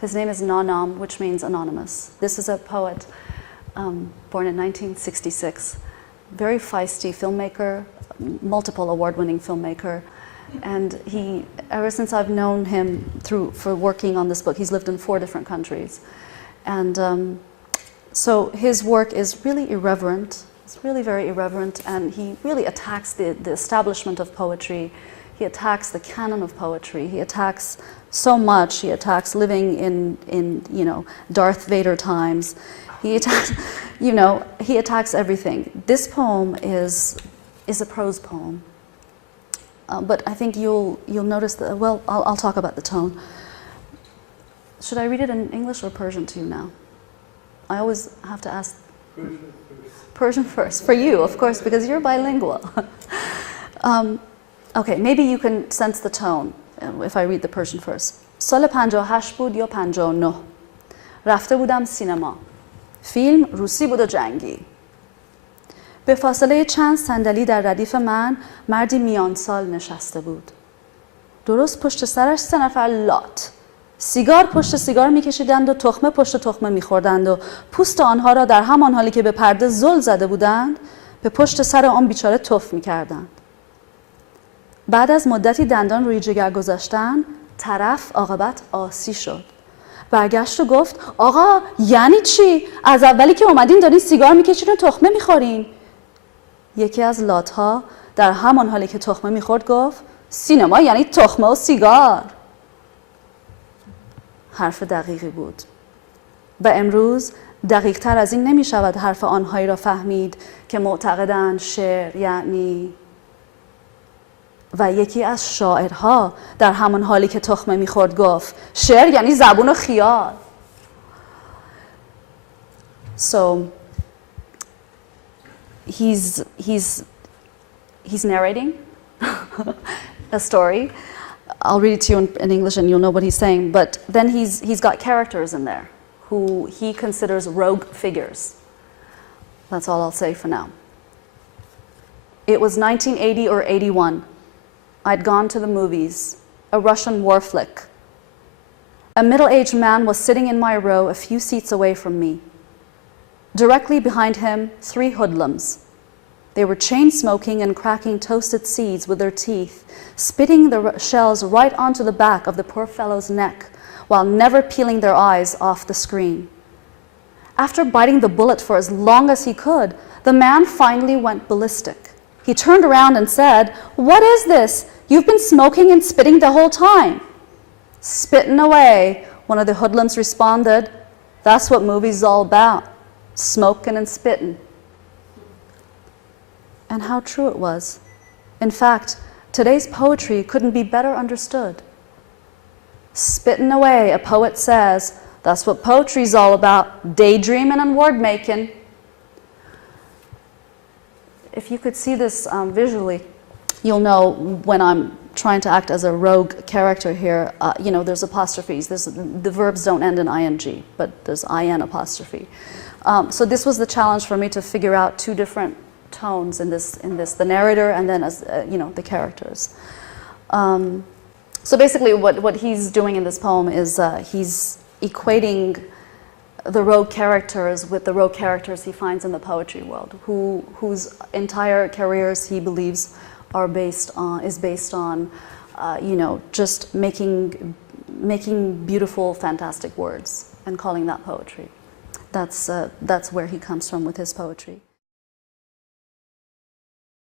His name is Naanaam, which means anonymous. This is a poet born in 1966, very feisty filmmaker, multiple award-winning filmmaker. And he, ever since I've known him for working on this book, he's lived in 4 different countries. And so his work is really irreverent. It's really very irreverent, and he really attacks the establishment of poetry. He attacks the canon of poetry. He attacks so much. He attacks living in you know, Darth Vader times. He attacks, you know, he attacks everything. This poem is a prose poem. But I think you'll notice that, well, I'll talk about the tone. Should I read it in English or Persian to you now? I always have to ask. Persian first, for you, of course, because you're bilingual. Okay, maybe you can sense the tone if I read the Persian first. سال 58 بود یا 59. رفته بودم سینما. فیلم روسی بود و جنگی. به فاصله چند صندلی در ردیف من مردی میان سال نشسته بود. درست پشت سرش 3 نفر لات. سیگار پشت سیگار میکشیدند و تخمه پشت تخمه میخوردند و پوست آنها را در همان حالی که به پرده زل زده بودند به پشت سر آن بیچاره تف میکردند. بعد از مدتی دندان روی جگر گذاشتن طرف عاقبت آسی شد. برگشت و گفت آقا یعنی چی؟ از اولی که اومدین دارین سیگار میکشین و تخمه میخورین؟ یکی از لاتها در همان حالی که تخمه میخورد گفت سینما یعنی تخمه و سیگار. حرف دقیقی بود و امروز دقیق تر از این نمی شود حرف آنهایی را فهمید که معتقدند شعر یعنی. و یکی از شاعرها در همان حالی که تخمه میخورد گفت شعر یعنی زبون و خیال. So he's narrating a story. I'll read it to you in English and you'll know what he's saying, but then he's got characters in there who he considers rogue figures. That's all I'll say for now. It was 1980 or 81. I'd gone to the movies, a Russian war flick. A middle-aged man was sitting in my row a few seats away from me. Directly behind him, 3 hoodlums. They were chain-smoking and cracking toasted seeds with their teeth, spitting the shells right onto the back of the poor fellow's neck, while never peeling their eyes off the screen. After biting the bullet for as long as he could, the man finally went ballistic. He turned around and said, "What is this? You've been smoking and spitting the whole time." "Spitting away," one of the hoodlums responded. "That's what movies is all about, smoking and spitting." And how true it was. In fact, today's poetry couldn't be better understood. Spitting away, a poet says, that's what poetry's all about, daydreaming and word making. If you could see this visually, you'll know when I'm trying to act as a rogue character here, you know, there's apostrophes. The verbs don't end in ing, but there's in apostrophe. So this was the challenge for me to figure out 2 different tones in this, the narrator and then as you know, the characters. So basically what he's doing in this poem is he's equating the rogue characters with the rogue characters he finds in the poetry world, whose entire careers he believes are based on you know, just making beautiful, fantastic words and calling that poetry. That's where he comes from with his poetry.